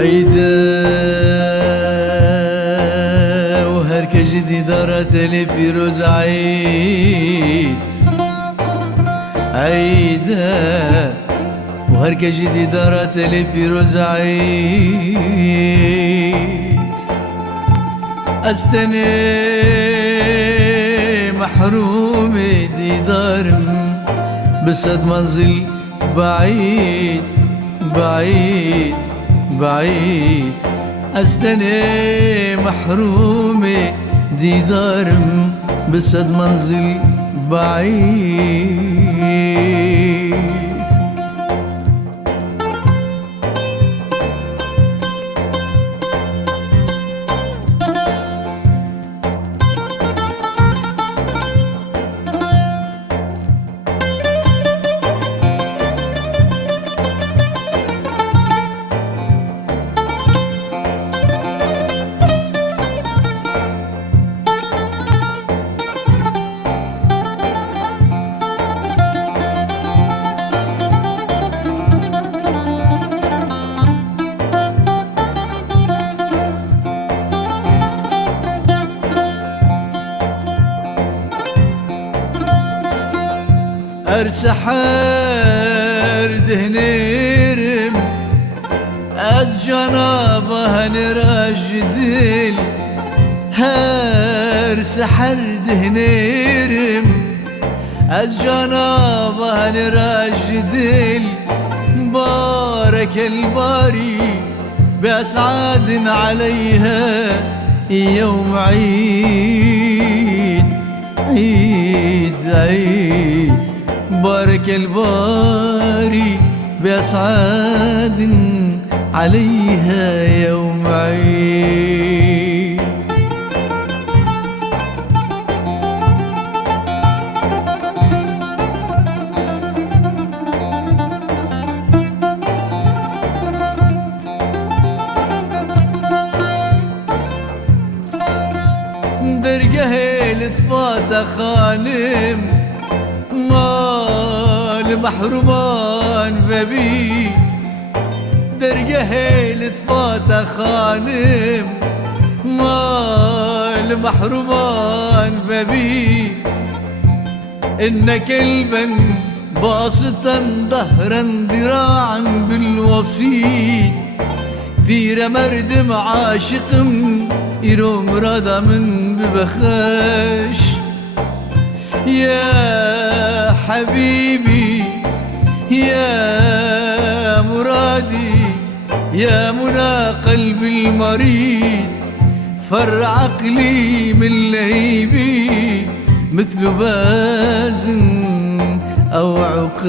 عيدة وهركة جديدة راتلي بيروز عيد. عيدة وهركة جديدة راتلي بيروز عيد. أستني محروم ديدارم بسد منزل بعيد بعيد بعيد. أستني محرومة ديدارم بسد منزل بعيد. أرسحر دهنيرم از جنابه نراجدل. هر سحر دهنيرم از جنابه نراجدل. بارك الباري بأسعاد عليها يوم عيد عيد عيد. بارك الباري بأسعاد عليها يوم عيد. درقه لتفات خانم مال محرومان ببي. درقه لتفات خانم مال محرومان ببي. إن كلبا باسطا ظهرا ذراعا بالوسيط. بير مردم عاشقم يروم رادا من ببخش. يا حبيبي يا مرادي يا منى قلبي المريض. فر عقلي من لهيبي مثل باز أو عقاب.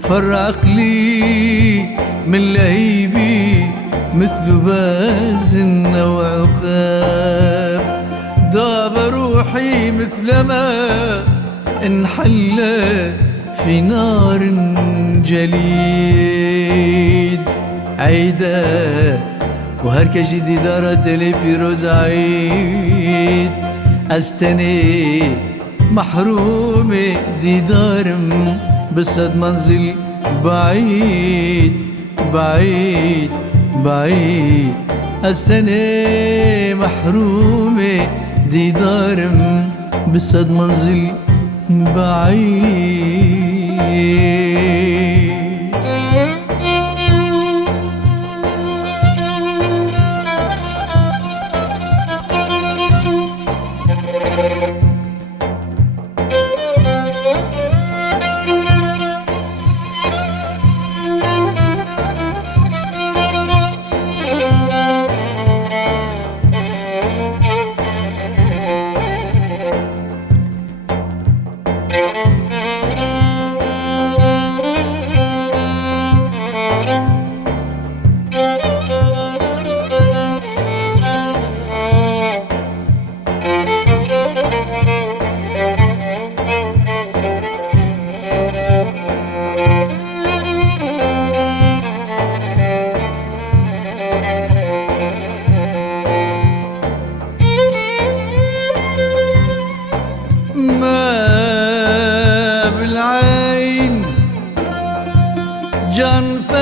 فر عقلي من لهيبي مثل باز أو عقاب. ضاب روحي مثلما انحل في نار جليد. عيدة وهركة جديدة راتلي بيروز عيد. أستني محرومة ديدارم بسد منزل بعيد بعيد بعيد. أستني محرومة ديدارم بسد منزل بعيد.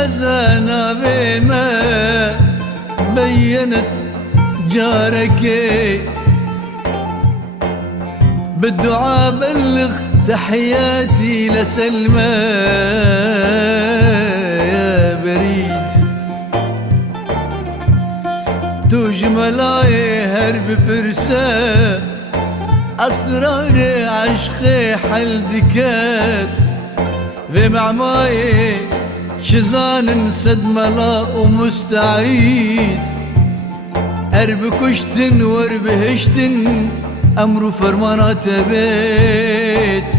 خزانة بما بينت جارك بالدعاء بلغ تحياتي لسلمى يا بريد توج ملاي هرب برسا أسرار عشقي حل دكات بمعماي شزان سد ملا ومستعيد أرب كشتن وارب هشتن أمر فرمانات بيت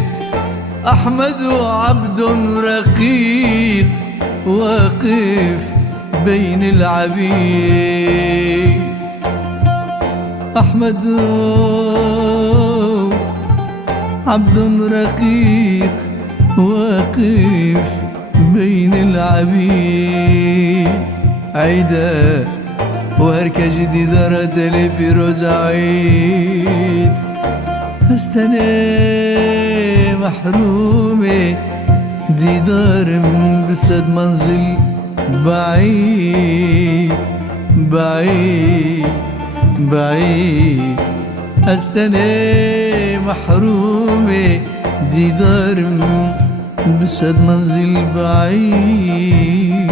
أحمد عبد رقيق واقف بين العبيد أحمد عبد رقيق واقف بين العبيد عيدا وهركة جديدة رد لي بيروز عيد استني محرومي ديدار بسد منزل بعيد بعيد بعيد استني محرومي ديدار بسد منزل بعيد